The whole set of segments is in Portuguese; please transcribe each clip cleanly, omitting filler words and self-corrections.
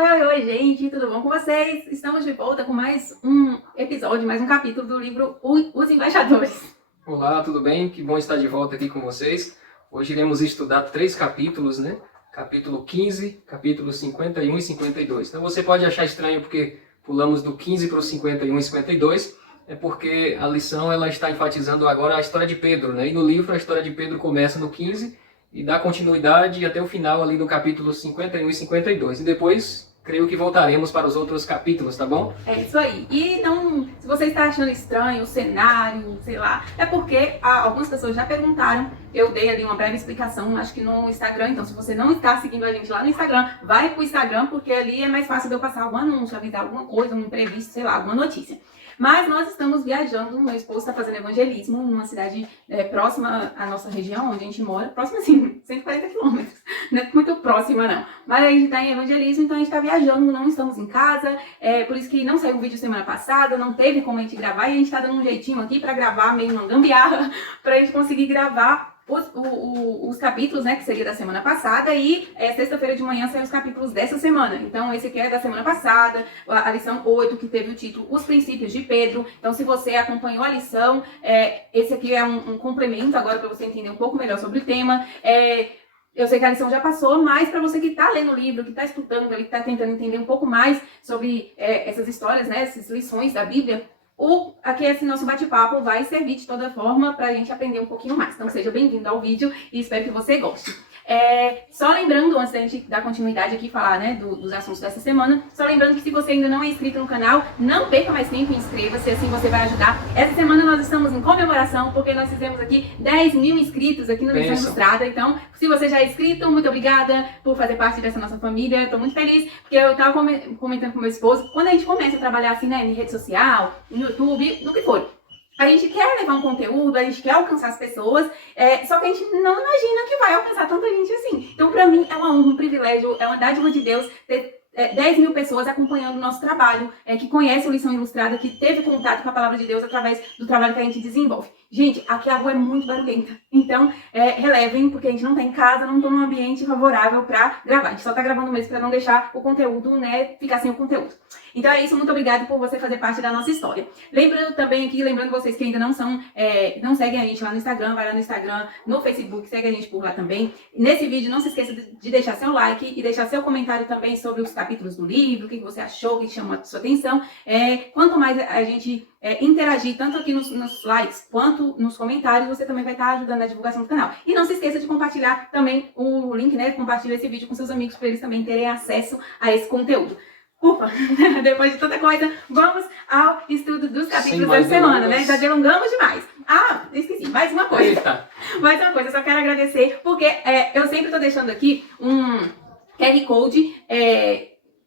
Oi, gente, tudo bom com vocês? Estamos de volta com mais um episódio, mais um capítulo do livro Os Embaixadores. Olá, tudo bem? Que bom estar de volta aqui com vocês. Hoje iremos estudar 3 capítulos, né? Capítulo 15, capítulos 51 e 52. Então você pode achar estranho porque pulamos do 15 para o 51 e 52, é porque a lição ela está enfatizando agora a história de Pedro, né? E no livro a história de Pedro começa no 15 e dá continuidade até o final ali do capítulo 51 e 52. E depois creio que voltaremos para os outros capítulos, tá bom? É isso aí. E não, se você está achando estranho o cenário, sei lá, é porque algumas pessoas já perguntaram. Eu dei ali uma breve explicação, acho que no Instagram. Então, se você não está seguindo a gente lá no Instagram, vai pro Instagram, porque ali é mais fácil de eu passar algum anúncio, avisar alguma coisa, um imprevisto, sei lá, alguma notícia. Mas nós estamos viajando, meu esposo está fazendo evangelismo numa cidade próxima à nossa região, onde a gente mora, próxima assim, 140 quilômetros, não é muito próxima não, mas a gente está em evangelismo, então a gente está viajando, não estamos em casa, por isso que não saiu o vídeo semana passada, não teve como a gente gravar, e a gente está dando um jeitinho aqui para gravar, meio uma gambiarra, para a gente conseguir gravar os capítulos, né, que seria da semana passada, e sexta-feira de manhã saem os capítulos dessa semana. Então, esse aqui é da semana passada, a lição 8, que teve o título Os Princípios de Pedro. Então, se você acompanhou a lição, esse aqui é um complemento agora para você entender um pouco melhor sobre o tema. Eu sei que a lição já passou, mas para você que está lendo o livro, que está estudando, que está tentando entender um pouco mais sobre essas histórias, né, essas lições da Bíblia, aqui esse nosso bate-papo vai servir de toda forma para a gente aprender um pouquinho mais. Então seja bem-vindo ao vídeo e espero que você goste. Só lembrando, antes da gente dar continuidade aqui e falar, né, dos assuntos dessa semana, só lembrando que se você ainda não é inscrito no canal, não perca mais tempo e inscreva-se, assim você vai ajudar. Essa semana nós estamos em comemoração, porque nós fizemos aqui 10 mil inscritos aqui no Lição Ilustrada. Então, se você já é inscrito, muito obrigada por fazer parte dessa nossa família. Estou muito feliz, porque eu estava comentando com meu esposo, quando a gente começa a trabalhar assim, né, em rede social, no YouTube, no que for, a gente quer levar um conteúdo, a gente quer alcançar as pessoas, só que a gente não imagina que vai alcançar tanta gente assim. Então, para mim, é uma honra, um privilégio, é uma dádiva de Deus ter 10 mil pessoas acompanhando o nosso trabalho, que conhece o Lição Ilustrada, que teve contato com a Palavra de Deus através do trabalho que a gente desenvolve. Gente, aqui a rua é muito barulhenta, então relevem, porque a gente não tá em casa, não tô num ambiente favorável para gravar. A gente só tá gravando mesmo para não deixar o conteúdo, né, ficar sem o conteúdo. Então é isso, muito obrigada por você fazer parte da nossa história. Lembrando também aqui, lembrando vocês que ainda não seguem a gente lá no Instagram, vai lá no Instagram, no Facebook, segue a gente por lá também. Nesse vídeo, não se esqueça de deixar seu like e deixar seu comentário também sobre os capítulos do livro, o que você achou, o que chamou a sua atenção. Quanto mais a gente interagir, tanto aqui nos likes quanto nos comentários, você também vai estar ajudando na divulgação do canal. E não se esqueça de compartilhar também o link, né? Compartilha esse vídeo com seus amigos para eles também terem acesso a esse conteúdo. Ufa, depois de tanta coisa, vamos ao estudo dos capítulos da semana, né? Já delongamos demais. Esqueci, mais uma coisa. Eita. Mais uma coisa, eu só quero agradecer, porque eu sempre estou deixando aqui um QR Code,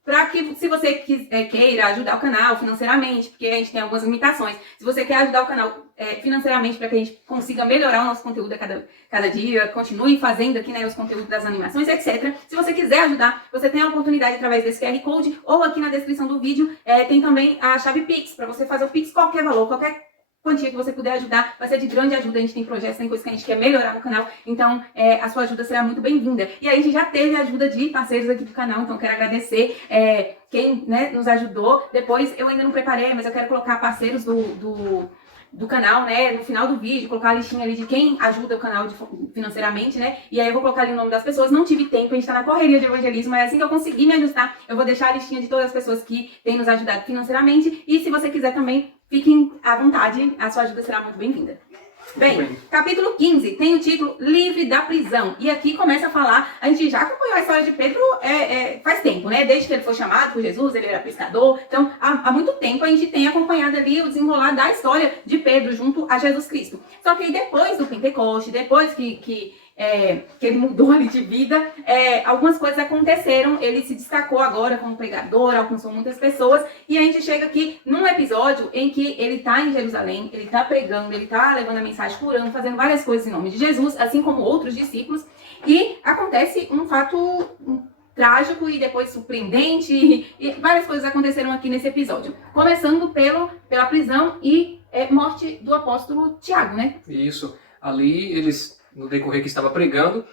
para que, se você queira ajudar o canal financeiramente, porque a gente tem algumas limitações, se você quer ajudar o canal financeiramente para que a gente consiga melhorar o nosso conteúdo a cada dia, continue fazendo aqui, né, os conteúdos das animações, etc. Se você quiser ajudar, você tem a oportunidade através desse QR Code, ou aqui na descrição do vídeo tem também a chave Pix, para você fazer o Pix qualquer valor, qualquer quantia que você puder ajudar, vai ser de grande ajuda. A gente tem projetos, tem coisas que a gente quer melhorar no canal, então a sua ajuda será muito bem-vinda. E a gente já teve a ajuda de parceiros aqui do canal, então quero agradecer quem, né, nos ajudou. Depois, eu ainda não preparei, mas eu quero colocar parceiros do canal, né, no final do vídeo, colocar a listinha ali de quem ajuda o canal financeiramente, né, e aí eu vou colocar ali o nome das pessoas. Não tive tempo, a gente tá na correria de evangelismo, mas assim que eu conseguir me ajustar, eu vou deixar a listinha de todas as pessoas que têm nos ajudado financeiramente, e se você quiser também, fiquem à vontade, a sua ajuda será muito bem-vinda. Bem, capítulo 15 tem o título Livre da Prisão. E aqui começa a falar, a gente já acompanhou a história de Pedro faz tempo, né? Desde que ele foi chamado por Jesus, ele era pescador. Então, há muito tempo a gente tem acompanhado ali o desenrolar da história de Pedro junto a Jesus Cristo. Só que aí depois do Pentecoste, depois que ele mudou ali de vida, algumas coisas aconteceram, ele se destacou agora como pregador, alcançou muitas pessoas, e a gente chega aqui num episódio em que ele está em Jerusalém, ele está pregando, ele está levando a mensagem, curando, fazendo várias coisas em nome de Jesus, assim como outros discípulos, e acontece um fato trágico e depois surpreendente, e várias coisas aconteceram aqui nesse episódio, começando pela prisão e morte do apóstolo Tiago, né? Isso. Ali eles, no decorrer que estava pregando,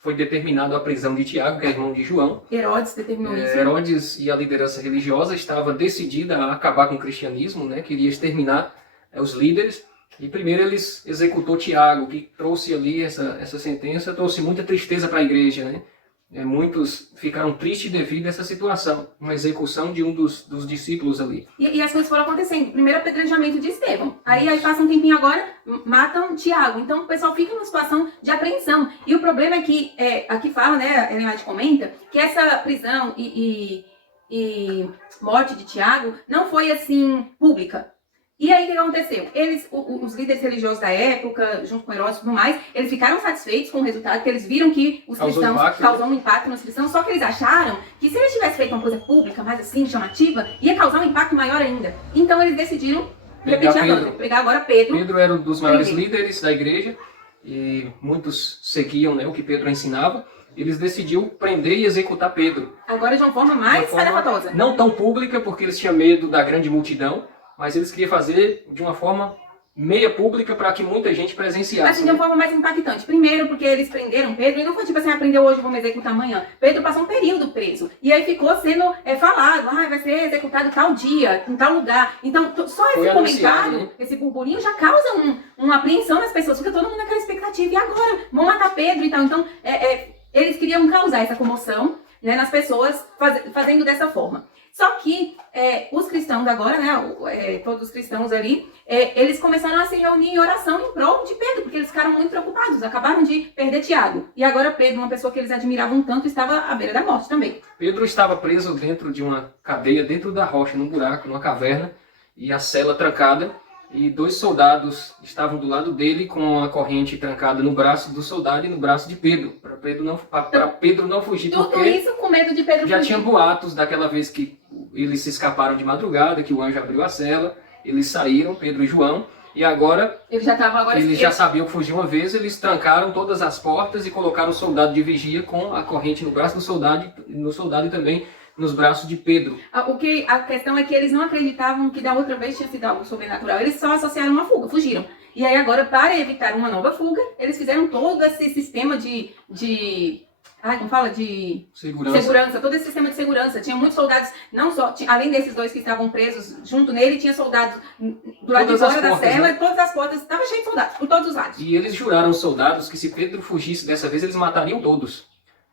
foi determinado a prisão de Tiago, que é irmão de João. Herodes determinou isso. Herodes e a liderança religiosa estava decidida a acabar com o cristianismo, né? Queria exterminar os líderes. E primeiro eles executou Tiago, que trouxe ali essa sentença, trouxe muita tristeza para a igreja, né? Muitos ficaram tristes devido a essa situação, uma execução de um dos discípulos ali. E as coisas foram acontecendo. Primeiro apedrejamento de Estevão. Aí passa um tempinho agora, matam Tiago. Então o pessoal fica numa situação de apreensão. E o problema é que, aqui fala, né, a Ellen White comenta, que essa prisão e morte de Tiago não foi assim pública. E aí o que aconteceu? Os líderes religiosos da época, junto com Herodes e tudo mais, eles ficaram satisfeitos com o resultado, que eles viram que os cristãos causou um impacto nos cristãos, só que eles acharam que se eles tivessem feito uma coisa pública, mais assim, chamativa, ia causar um impacto maior ainda. Então eles decidiram pegar agora Pedro. Pedro era um dos maiores líderes da igreja e muitos seguiam, né, o que Pedro ensinava. Eles decidiram prender e executar Pedro. Agora de uma forma mais espalhafatosa. Não tão pública, porque eles tinham medo da grande multidão, mas eles queriam fazer de uma forma meia pública para que muita gente presenciasse. Assim, de uma forma mais impactante. Primeiro, porque eles prenderam Pedro, e não foi tipo assim, prendeu hoje, vamos executar amanhã. Pedro passou um período preso. E aí ficou sendo falado, vai ser executado tal dia, em tal lugar. Então, só esse comentário, né? Esse burburinho já causa uma apreensão nas pessoas, porque todo mundo naquela expectativa. E agora? Vão matar Pedro e tal. Então, eles queriam causar essa comoção, né, nas pessoas, fazendo dessa forma. Só que os cristãos agora, né, todos os cristãos ali, eles começaram a se reunir em oração em prol de Pedro, porque eles ficaram muito preocupados, acabaram de perder Tiago. E agora Pedro, uma pessoa que eles admiravam tanto, estava à beira da morte também. Pedro estava preso dentro de uma cadeia, dentro da rocha, num buraco, numa caverna, e a cela trancada, e 2 soldados estavam do lado dele com a corrente trancada no braço do soldado e no braço de Pedro, para Pedro não fugir. Tudo isso com medo de Pedro fugir. Já tinha boatos daquela vez que eles se escaparam de madrugada, que o anjo abriu a cela, eles saíram, Pedro e João, e agora eles já sabiam que fugiam uma vez, eles trancaram todas as portas e colocaram o soldado de vigia com a corrente no braço do soldado e também nos braços de Pedro. A questão é que eles não acreditavam que da outra vez tinha sido algo sobrenatural. Eles só associaram uma fuga, fugiram. E aí agora, para evitar uma nova fuga, eles fizeram todo esse sistema de como fala? De segurança. Todo esse sistema de segurança. Tinha muitos soldados, não só, além desses 2 que estavam presos junto nele, tinha soldados do lado de fora da cela, né? Todas as portas, estava cheio de soldados, por todos os lados. E eles juraram aos soldados que se Pedro fugisse dessa vez, eles matariam todos.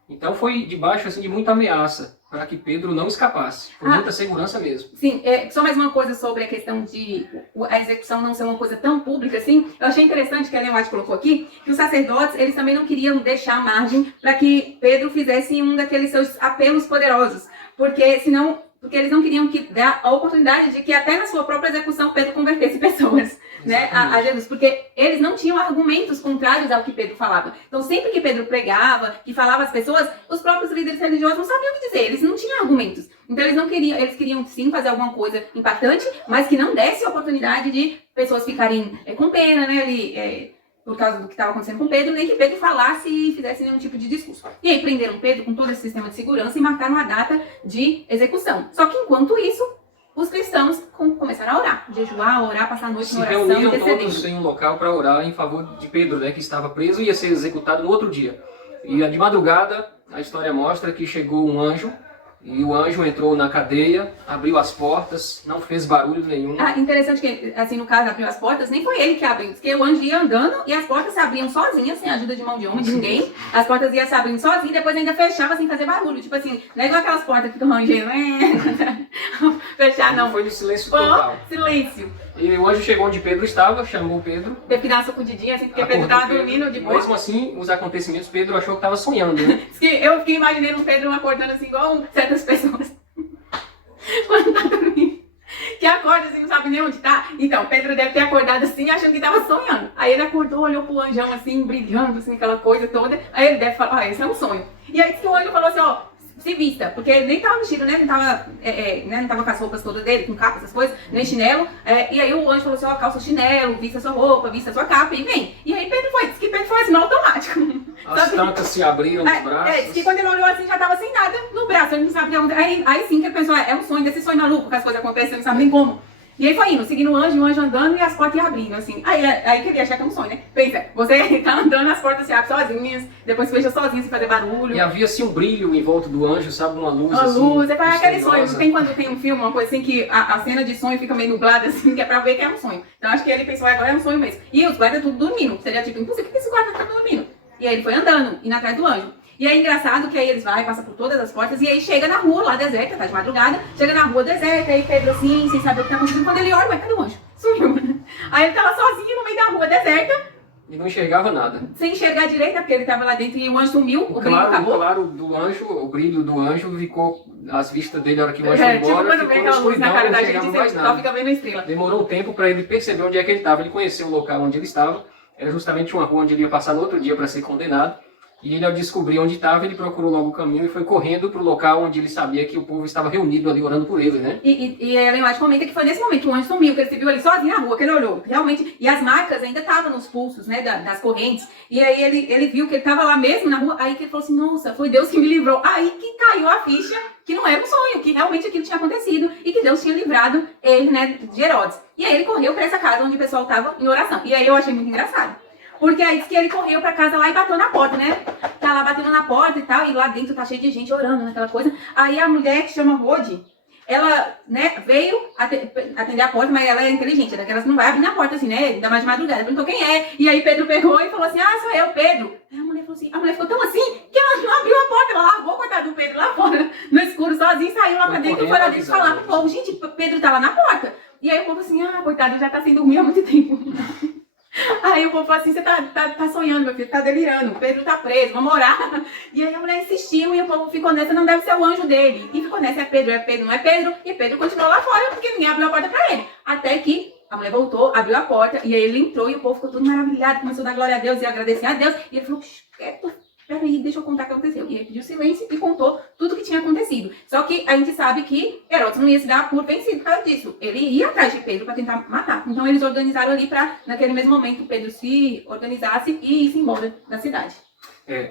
Então foi debaixo assim, de muita ameaça, para que Pedro não escapasse. Foi muita segurança mesmo. Sim, só mais uma coisa sobre a questão de a execução não ser uma coisa tão pública assim. Eu achei interessante que a Ellen White colocou aqui, que os sacerdotes, eles também não queriam deixar margem para que Pedro fizesse um daqueles seus apelos poderosos. Porque eles não queriam dar a oportunidade de que até na sua própria execução Pedro convertesse pessoas, né, a Jesus, porque eles não tinham argumentos contrários ao que Pedro falava. Então sempre que Pedro pregava, que falava às pessoas, os próprios líderes religiosos não sabiam o que dizer, eles não tinham argumentos. Então eles queriam sim fazer alguma coisa impactante, mas que não desse a oportunidade de pessoas ficarem com pena, né, por causa do que estava acontecendo com Pedro, nem que Pedro falasse e fizesse nenhum tipo de discurso. E aí prenderam Pedro com todo esse sistema de segurança e marcaram a data de execução. Só que enquanto isso, os cristãos começaram a orar, jejuar, orar, passar a noite em oração. Se reuniram todos em um local para orar em favor de Pedro, né, que estava preso e ia ser executado no outro dia. E de madrugada, a história mostra que chegou um anjo, e o anjo entrou na cadeia, abriu as portas, não fez barulho nenhum. Interessante que, assim, no caso, abriu as portas, nem foi ele que abriu, porque o anjo ia andando e as portas se abriam sozinhas, sem ajuda de mão de homem, de ninguém. As portas iam se abrindo sozinhas e depois ainda fechava sem fazer barulho. Tipo assim, não é igual aquelas portas que ficam rangendo. Fechar não. Foi no silêncio total. Silêncio. E o anjo chegou onde Pedro estava, chamou Pedro. Teve que dar uma sacudidinha, assim, porque Pedro estava dormindo de boa. Mesmo assim, os acontecimentos, Pedro achou que estava sonhando, né? Eu fiquei imaginando o Pedro acordando assim, igual certas pessoas. Quando tá dormindo. Que acorda assim, não sabe nem onde tá. Então, Pedro deve ter acordado assim, achando que tava sonhando. Aí ele acordou, olhou pro anjão assim, brilhando, assim, aquela coisa toda. Aí ele deve falar, esse é um sonho. E aí que o anjo falou assim, se vista, porque ele nem tava vestido, né? Não tava com as roupas todas dele, com capa, essas coisas, nem chinelo. E aí o anjo falou assim, calça o chinelo, vista a sua roupa, vista a sua capa e vem. E aí Pedro foi, disse que Pedro foi assim, no automático. As trancas se abriram nos braços. Disse que quando ele olhou assim, já tava sem nada no braço, ele não sabe o que aconteceu. Aí sim que ele pensou, é um sonho, desse sonho maluco, que as coisas acontecem, ele não sabe nem como. E aí foi indo, seguindo o anjo andando e as portas iam abrindo, assim. Aí que ele ia achar que é um sonho, né? Pensa, você tá andando, as portas se abrem sozinhas, depois fecha sozinhas sem fazer barulho. E havia assim um brilho em volta do anjo, sabe? Uma luz Uma assim. luz, é para aquele sonho. misteriosa. Não tem quando tem um filme, uma coisa assim, que a cena de sonho fica meio nublada, assim, que é pra ver que é um sonho. Então acho que ele pensou, agora é um sonho mesmo. E os guardas tudo dormindo. Seria tipo, impossível, por que esse guarda tá dormindo? E aí ele foi andando, indo atrás do anjo. E aí é engraçado que aí eles vai, passa por todas as portas, e aí chega na rua lá deserta, tá de madrugada, chega na rua deserta, aí Pedro assim, sem saber o que tá acontecendo, quando ele olha, ué, cadê o anjo? Sumiu. Aí ele tava sozinho no meio da rua deserta, E não enxergava nada. sem enxergar direito, porque ele tava lá dentro e o anjo sumiu, o brilho acabou. O brilho do anjo ficou às vistas dele, a hora que o anjo foi Tipo embora, quando ficou vem na aquela luz na escuridão, cara não da enxergava gente, mais você só nada. fica vendo a estrela. Demorou um tempo para ele perceber onde é que ele estava. Ele conheceu o local onde ele estava. Era justamente uma rua onde ele ia passar no outro dia para ser condenado. E ele, ao descobrir onde estava, ele procurou logo o caminho e foi correndo para o local onde ele sabia que o povo estava reunido ali orando por ele, né? E a Ellen White comenta que foi nesse momento que o anjo sumiu, que ele se viu ali sozinho na rua, que ele olhou, realmente, e as marcas ainda estavam nos pulsos, né, das correntes, e aí ele viu que ele estava lá mesmo na rua, aí que ele falou assim, nossa, foi Deus que me livrou, aí que caiu a ficha, que não era um sonho, que realmente aquilo tinha acontecido, e que Deus tinha livrado ele, né, de Herodes. E aí ele correu para essa casa onde o pessoal estava em oração, e aí eu achei muito engraçado. Porque aí diz que ele correu pra casa lá e bateu na porta, né? Tá lá batendo na porta e tal, e lá dentro tá cheio de gente orando, naquela coisa. Aí a mulher que chama Rode, ela, né, veio atender a porta, mas ela é inteligente, daquelas que não vai abrir na porta assim, né? Ainda mais de madrugada. Perguntou quem é. E aí Pedro pegou e falou assim, ah, sou eu, Pedro. Aí a mulher falou assim, a mulher ficou tão assim, que ela não abriu a porta, ela largou, coitado do Pedro lá fora, no escuro, sozinho, saiu lá pra dentro e foi lá dentro falar pro povo, gente, Pedro tá lá na porta. E aí o povo assim, ah, coitado, já tá sem dormir há muito tempo. Aí o povo falou assim, você tá sonhando, meu filho, tá delirando, o Pedro tá preso, vamos orar. E aí a mulher insistiu e o povo ficou nessa, não deve ser o anjo dele. E ficou nessa, é Pedro, não é Pedro. E Pedro continuou lá fora, porque ninguém abriu a porta pra ele. Até que a mulher voltou, abriu a porta, e aí ele entrou e o povo ficou todo maravilhado, começou a dar glória a Deus e agradecer a Deus. E ele falou, peraí, deixa eu contar o que aconteceu. E ele pediu silêncio e contou tudo o que tinha acontecido. Só que a gente sabe que Herodes não ia se dar por vencido por causa disso. Ele ia atrás de Pedro para tentar matar. Então eles organizaram ali para, naquele mesmo momento, Pedro se organizasse e ir embora da cidade.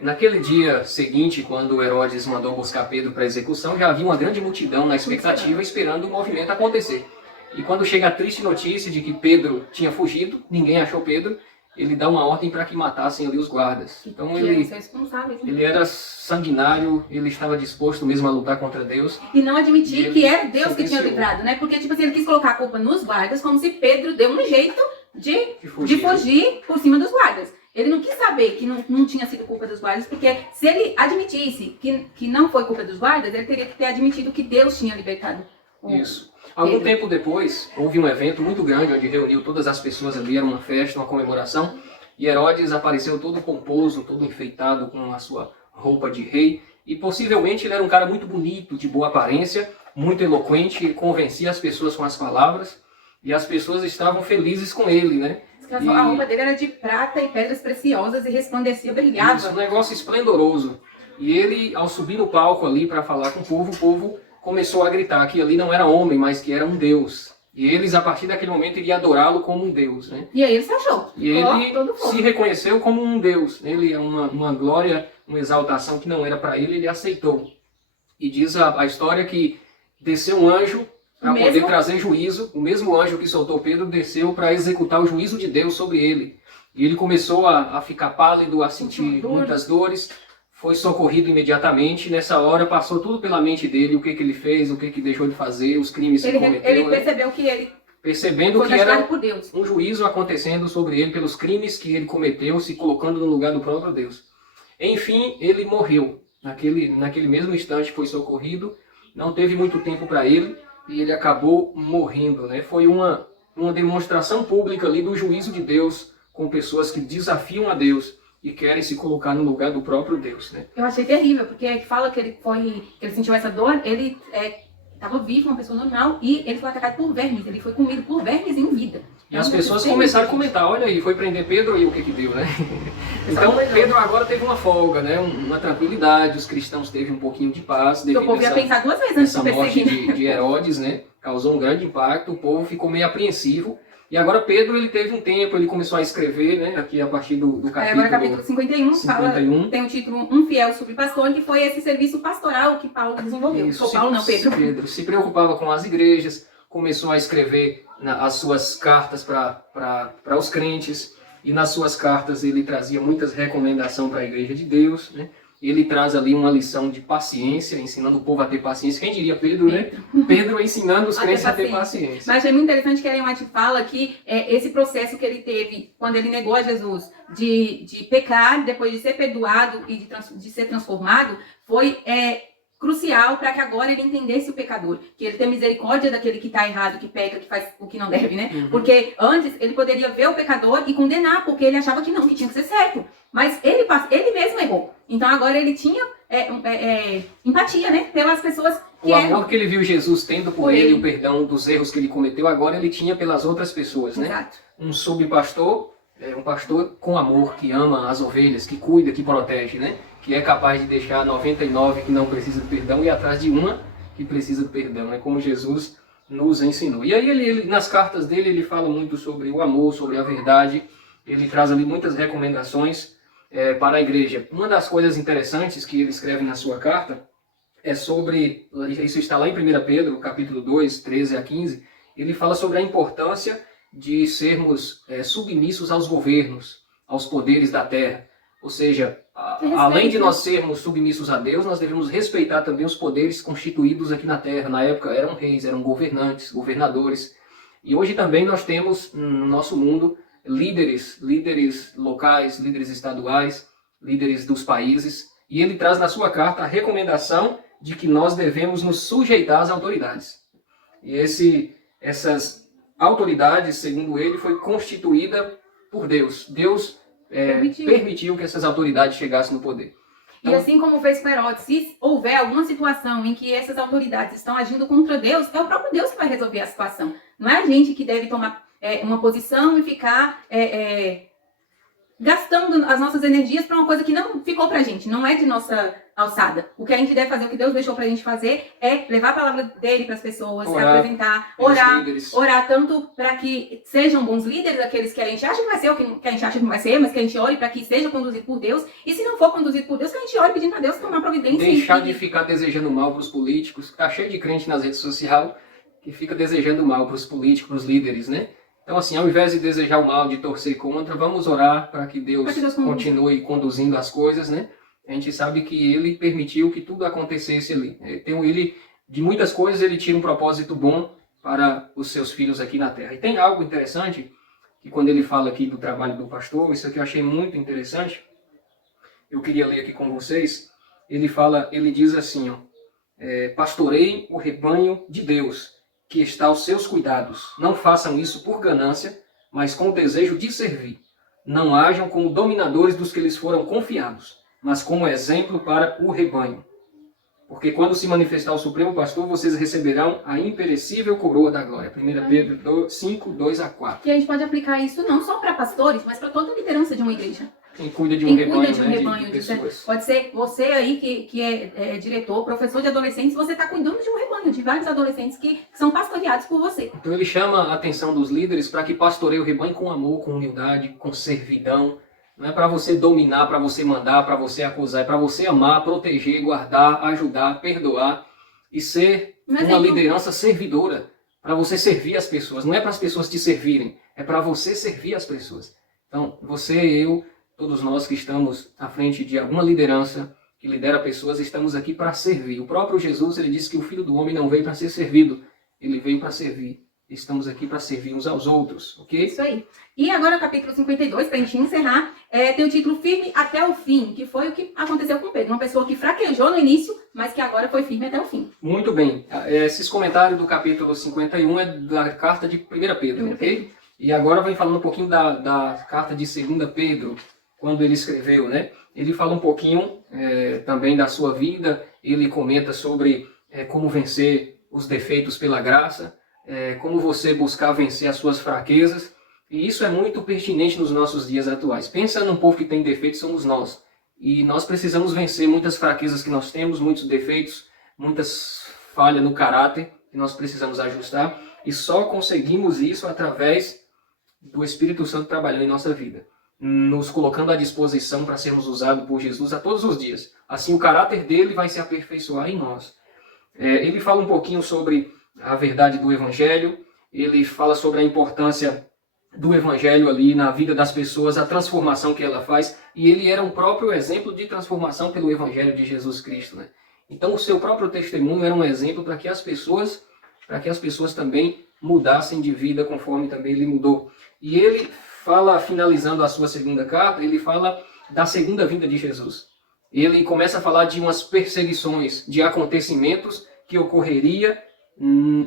Naquele dia seguinte, quando Herodes mandou buscar Pedro para execução, já havia uma grande multidão na expectativa, esperando o movimento acontecer. E quando chega a triste notícia de que Pedro tinha fugido, ninguém achou Pedro, ele dá uma ordem para que matassem ali os guardas. Então ele era sanguinário, ele estava disposto mesmo a lutar contra Deus. E não admitir que era Deus que tinha livrado, né? Porque tipo assim, ele quis colocar a culpa nos guardas, como se Pedro deu um jeito de fugir por cima dos guardas. Ele não quis saber que não tinha sido culpa dos guardas, porque se ele admitisse que não foi culpa dos guardas, ele teria que ter admitido que Deus tinha libertado. Isso. Algum tempo depois, houve um evento muito grande onde reuniu todas as pessoas ali, era uma festa, uma comemoração, e Herodes apareceu todo pomposo, todo enfeitado com a sua roupa de rei, e possivelmente ele era um cara muito bonito, de boa aparência, muito eloquente, convencia as pessoas com as palavras, e as pessoas estavam felizes com ele, né? A roupa dele era de prata e pedras preciosas e resplandecia, brilhava. Isso, um negócio esplendoroso. E ele, ao subir no palco ali para falar com o povo começou a gritar que ali não era homem, mas que era um Deus. E eles, a partir daquele momento, iriam adorá-lo como um Deus, né? E aí ele se achou. E ele se reconheceu como um Deus. Ele é uma glória, uma exaltação que não era para ele, ele aceitou. E diz a história que desceu um anjo para poder trazer juízo. O mesmo anjo que soltou Pedro desceu para executar o juízo de Deus sobre ele. E ele começou a ficar pálido, a sentir muitas dores. Foi socorrido imediatamente. Nessa hora passou tudo pela mente dele, o que ele fez, o que deixou de fazer, os crimes que cometeu. Ele percebeu que ele percebendo que era um juízo acontecendo sobre ele pelos crimes que ele cometeu, se colocando no lugar do próprio Deus. Enfim, ele morreu. Naquele mesmo instante foi socorrido. Não teve muito tempo para ele e ele acabou morrendo, né? Foi uma demonstração pública ali do juízo de Deus com pessoas que desafiam a Deus e querem se colocar no lugar do próprio Deus, né? Eu achei terrível, porque fala que ele sentiu essa dor, ele estava vivo, uma pessoa normal, e ele foi atacado por vermes, ele foi comido por vermes em vida. E as pessoas começaram a comentar, olha aí, foi prender Pedro e o que deu, né? Então Pedro agora teve uma folga, né? Uma tranquilidade, os cristãos teve um pouquinho de paz. O povo ia pensar duas vezes antes de perseguir. Essa morte de Herodes, né? Causou um grande impacto, o povo ficou meio apreensivo. E agora Pedro, ele teve um tempo, ele começou a escrever, né, aqui a partir do capítulo... Agora capítulo 51, tem o título Um Fiel Subpastor, que foi esse serviço pastoral que Paulo desenvolveu. Isso, Paulo não, Pedro. Pedro se preocupava com as igrejas, começou a escrever as suas cartas para os crentes, e nas suas cartas ele trazia muitas recomendações para a Igreja de Deus, né? Ele traz ali uma lição de paciência, ensinando o povo a ter paciência. Quem diria Pedro, né? Pedro ensinando os crentes a ter paciência. Mas é muito interessante que Ellen White fala que esse processo que ele teve quando ele negou a Jesus de pecar, depois de ser perdoado e de ser transformado, foi crucial para que agora ele entendesse o pecador, que ele tem misericórdia daquele que está errado, que peca, que faz o que não deve, né? Uhum. Porque antes ele poderia ver o pecador e condenar, porque ele achava que não, que tinha que ser certo. Mas ele mesmo errou. Então agora ele tinha empatia, né? Pelas pessoas que o amor que ele viu Jesus tendo por ele, o perdão dos erros que ele cometeu, agora ele tinha pelas outras pessoas, né? Exato. Um subpastor, um pastor com amor, que ama as ovelhas, que cuida, que protege, né? Que é capaz de deixar 99 que não precisa de perdão e ir atrás de uma que precisa de perdão, é como Jesus nos ensinou. E aí ele nas cartas dele ele fala muito sobre o amor, sobre a verdade, ele traz ali muitas recomendações para a igreja. Uma das coisas interessantes que ele escreve na sua carta é sobre, isso está lá em 1 Pedro, capítulo 2, 13 a 15, ele fala sobre a importância de sermos submissos aos governos, aos poderes da terra. Ou seja, além de nós sermos submissos a Deus, nós devemos respeitar também os poderes constituídos aqui na terra. Na época eram reis, eram governantes, governadores. E hoje também nós temos no nosso mundo líderes locais, líderes estaduais, líderes dos países. E ele traz na sua carta a recomendação de que nós devemos nos sujeitar às autoridades. E essas autoridades, segundo ele, foi constituída por Deus. Deus permitiu que essas autoridades chegassem no poder. Então, e assim como fez com Herodes, se houver alguma situação em que essas autoridades estão agindo contra Deus, é o próprio Deus que vai resolver a situação. Não é a gente que deve tomar uma posição e ficar gastando as nossas energias para uma coisa que não ficou pra gente, não é de nossa alçada. O que a gente deve fazer, o que Deus deixou pra gente fazer, é levar a palavra dele para as pessoas, se apresentar, orar tanto para que sejam bons líderes, aqueles que a gente acha que vai ser, ou que a gente acha que não vai ser, mas que a gente ore para que seja conduzido por Deus, e se não for conduzido por Deus, que a gente ore pedindo para Deus tomar providência. Deixar de ficar desejando mal para os políticos, tá cheio de crente nas redes sociais que fica desejando mal para os políticos, para os líderes, né? Então, assim, ao invés de desejar o mal, de torcer contra, vamos orar para que Deus continue conduzindo as coisas, né? A gente sabe que ele permitiu que tudo acontecesse ali. Então, ele, de muitas coisas, ele tira um propósito bom para os seus filhos aqui na terra. E tem algo interessante, que quando ele fala aqui do trabalho do pastor, isso aqui eu achei muito interessante, eu queria ler aqui com vocês. Ele diz assim, ó, pastoreiem o rebanho de Deus, que está aos seus cuidados. Não façam isso por ganância, mas com o desejo de servir. Não hajam como dominadores dos que lhes foram confiados, mas como exemplo para o rebanho. Porque quando se manifestar o Supremo Pastor, vocês receberão a imperecível coroa da glória. 1 Pedro 5, 2 a 4. E a gente pode aplicar isso não só para pastores, mas para toda a liderança de uma igreja. Quem cuida de um rebanho, de pessoas. Pode ser você aí que é diretor, professor de adolescentes, você está cuidando de um rebanho, de vários adolescentes que são pastoreados por você. Então ele chama a atenção dos líderes para que pastoreiem o rebanho com amor, com humildade, com servidão. Não é para você dominar, para você mandar, para você acusar, é para você amar, proteger, guardar, ajudar, perdoar e ser uma liderança servidora, para você servir as pessoas. Não é para as pessoas te servirem, é para você servir as pessoas. Então, você, eu, todos nós que estamos à frente de alguma liderança que lidera pessoas, estamos aqui para servir. O próprio Jesus, ele disse que o Filho do Homem não veio para ser servido, ele veio para servir. Estamos aqui para servir uns aos outros, ok? Isso aí. E agora o capítulo 52, para a gente encerrar, tem o título Firme até o Fim, que foi o que aconteceu com Pedro. Uma pessoa que fraquejou no início, mas que agora foi firme até o fim. Muito bem. Esses comentários do capítulo 51 é da carta de 1 Pedro, ok? E agora vem falando um pouquinho da carta de 2 Pedro, quando ele escreveu, né? Ele fala um pouquinho também da sua vida, ele comenta sobre como vencer os defeitos pela graça, como você buscar vencer as suas fraquezas, e isso é muito pertinente nos nossos dias atuais. Pensa num povo que tem defeitos, somos nós, e nós precisamos vencer muitas fraquezas que nós temos, muitos defeitos, muitas falhas no caráter que nós precisamos ajustar, e só conseguimos isso através do Espírito Santo trabalhando em nossa vida, nos colocando à disposição para sermos usados por Jesus a todos os dias. Assim o caráter dele vai se aperfeiçoar em nós. Ele fala um pouquinho sobre a verdade do Evangelho, ele fala sobre a importância do Evangelho ali na vida das pessoas, a transformação que ela faz, e ele era um próprio exemplo de transformação pelo Evangelho de Jesus Cristo, né? Então o seu próprio testemunho era um exemplo para que as pessoas também mudassem de vida conforme também ele mudou. E ele fala, finalizando a sua segunda carta, ele fala da segunda vinda de Jesus. Ele começa a falar de umas perseguições, de acontecimentos que ocorreria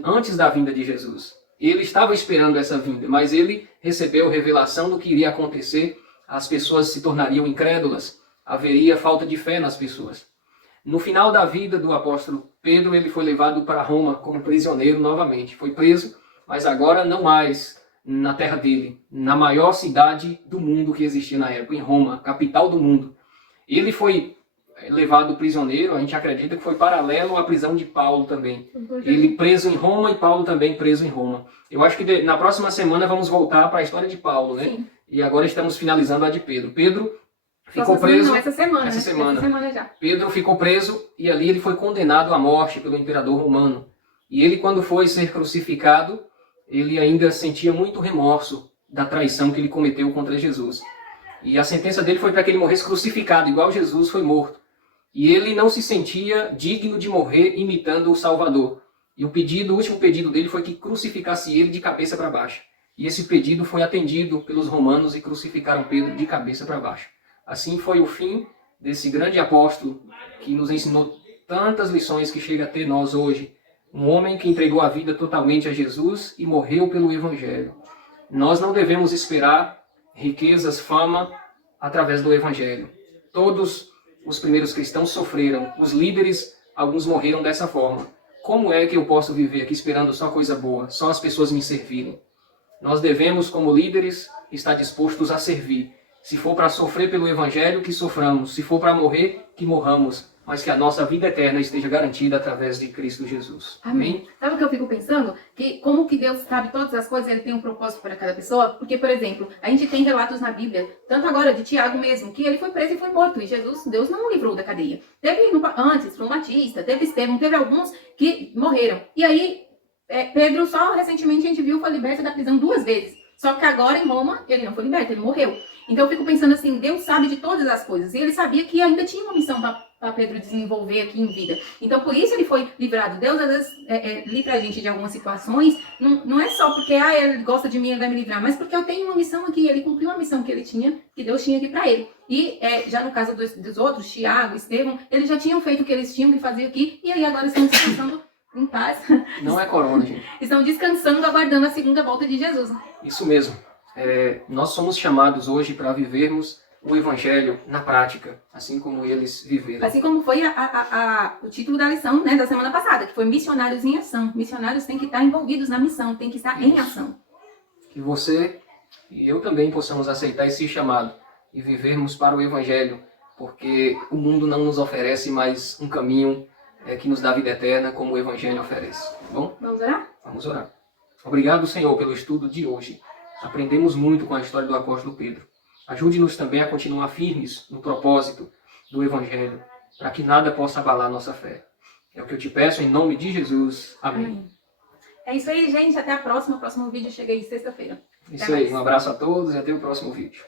antes da vinda de Jesus. Ele estava esperando essa vinda, mas ele recebeu revelação do que iria acontecer. As pessoas se tornariam incrédulas, haveria falta de fé nas pessoas. No final da vida do apóstolo Pedro, ele foi levado para Roma como prisioneiro novamente. Foi preso, mas agora não mais na terra dele, na maior cidade do mundo que existia na época, em Roma, capital do mundo. Ele foi levado prisioneiro, a gente acredita que foi paralelo à prisão de Paulo também. Ele preso em Roma e Paulo também preso em Roma. Eu acho que na próxima semana vamos voltar para a história de Paulo, né? Sim. E agora estamos finalizando a de Pedro. Pedro ficou preso. Essa semana já. Pedro ficou preso e ali ele foi condenado à morte pelo imperador romano. E ele, quando foi ser crucificado, ele ainda sentia muito remorso da traição que ele cometeu contra Jesus. E a sentença dele foi para que ele morresse crucificado, igual Jesus foi morto. E ele não se sentia digno de morrer imitando o Salvador. E o último pedido dele foi que crucificasse ele de cabeça para baixo. E esse pedido foi atendido pelos romanos e crucificaram Pedro de cabeça para baixo. Assim foi o fim desse grande apóstolo que nos ensinou tantas lições que chega até nós hoje. Um homem que entregou a vida totalmente a Jesus e morreu pelo Evangelho. Nós não devemos esperar riquezas, fama, através do Evangelho. Todos os primeiros cristãos sofreram. Os líderes, alguns morreram dessa forma. Como é que eu posso viver aqui esperando só coisa boa, só as pessoas me servirem? Nós devemos, como líderes, estar dispostos a servir. Se for para sofrer pelo Evangelho, que soframos. Se for para morrer, que morramos. Mas que a nossa vida eterna esteja garantida através de Cristo Jesus. Amém. Sabe o que eu fico pensando? Que como que Deus sabe todas as coisas, Ele tem um propósito para cada pessoa? Porque, por exemplo, a gente tem relatos na Bíblia, tanto agora de Tiago mesmo, que ele foi preso e foi morto. E Deus não o livrou da cadeia. Teve antes, João Batista, teve Estevão, teve alguns que morreram. E aí, Pedro só recentemente a gente viu foi liberto da prisão 2 vezes. Só que agora em Roma, ele não foi liberto, ele morreu. Então eu fico pensando assim, Deus sabe de todas as coisas. E ele sabia que ainda tinha uma missão para Pedro desenvolver aqui em vida. Então por isso ele foi livrado. Deus às vezes livra a gente de algumas situações. Não é só porque ele gosta de mim, ele vai me livrar. Mas porque eu tenho uma missão aqui. Ele cumpriu a missão que ele tinha, que Deus tinha aqui para ele. E já no caso dos outros, Tiago, Estevão, eles já tinham feito o que eles tinham que fazer aqui. E aí agora estão descansando em paz. Não é corona, gente. Estão descansando, aguardando a segunda volta de Jesus. Isso mesmo. Nós somos chamados hoje para vivermos o Evangelho na prática, assim como eles viveram. Assim como foi o título da lição, né, da semana passada, que foi Missionários em Ação. Missionários têm que estar envolvidos na missão, têm que estar em ação. Que você e eu também possamos aceitar esse chamado e vivermos para o Evangelho, porque o mundo não nos oferece mais um caminho que nos dá vida eterna como o Evangelho oferece. Tá bom? Vamos orar? Vamos orar. Obrigado, Senhor, pelo estudo de hoje. Aprendemos muito com a história do apóstolo Pedro. Ajude-nos também a continuar firmes no propósito do Evangelho, para que nada possa abalar nossa fé. É o que eu te peço em nome de Jesus. Amém. Amém. É isso aí, gente. Até a próxima. O próximo vídeo chega aí sexta-feira. Isso aí. Um abraço a todos e até o próximo vídeo.